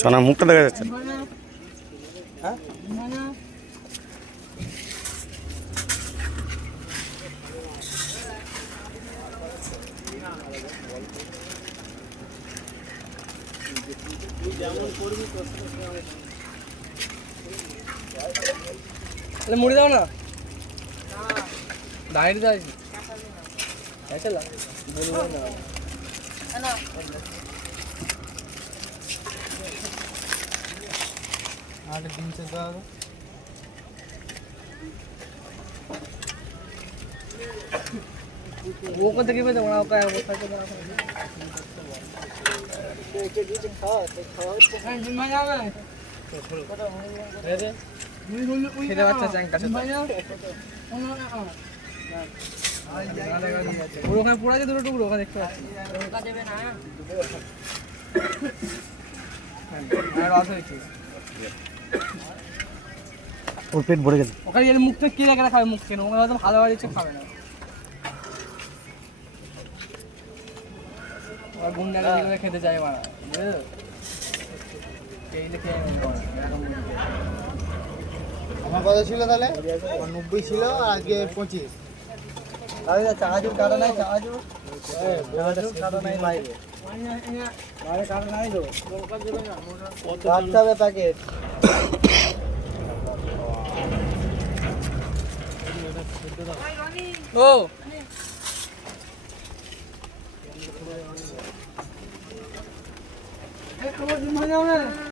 চনা মুখটা দেখা যাচ্ছে। হ্যাঁ মুড়ি দাও না দাঁড়িয়ে যাই বলবো না আর ডিম চেক দাও वो को देखिए तो बड़ा का है वो खाते बड़ा के बीच खाओ तो खाओ हां जिम में जावे रे খেতে বাচ্চা চ্যাং কাছে পুরো ওখানে পুরো আছে দুটো টুকরো ওখানে দেখতে পাচ্ছি ওটা দেবে না আর রস হয়েছে ওর পেট ভরে গেছে। ওখানে এর মুখটা কে রেখে খাবে মুখ কেন ওখানে হয়তো ভালো ভালো খাবে না আর গুন্ডা করে খেতে চাই মারা বুঝলে খেয়ে আমার কত ছিল তাহলে 90 ছিল আজকে 25 তাহলে চাহাজু কাটা নাই চাহাজু কাটা নাই বাইরে বাইরে কাটা নাই তো কাটতে হবে প্যাকেট ও খবর দিন হয়ে যাবে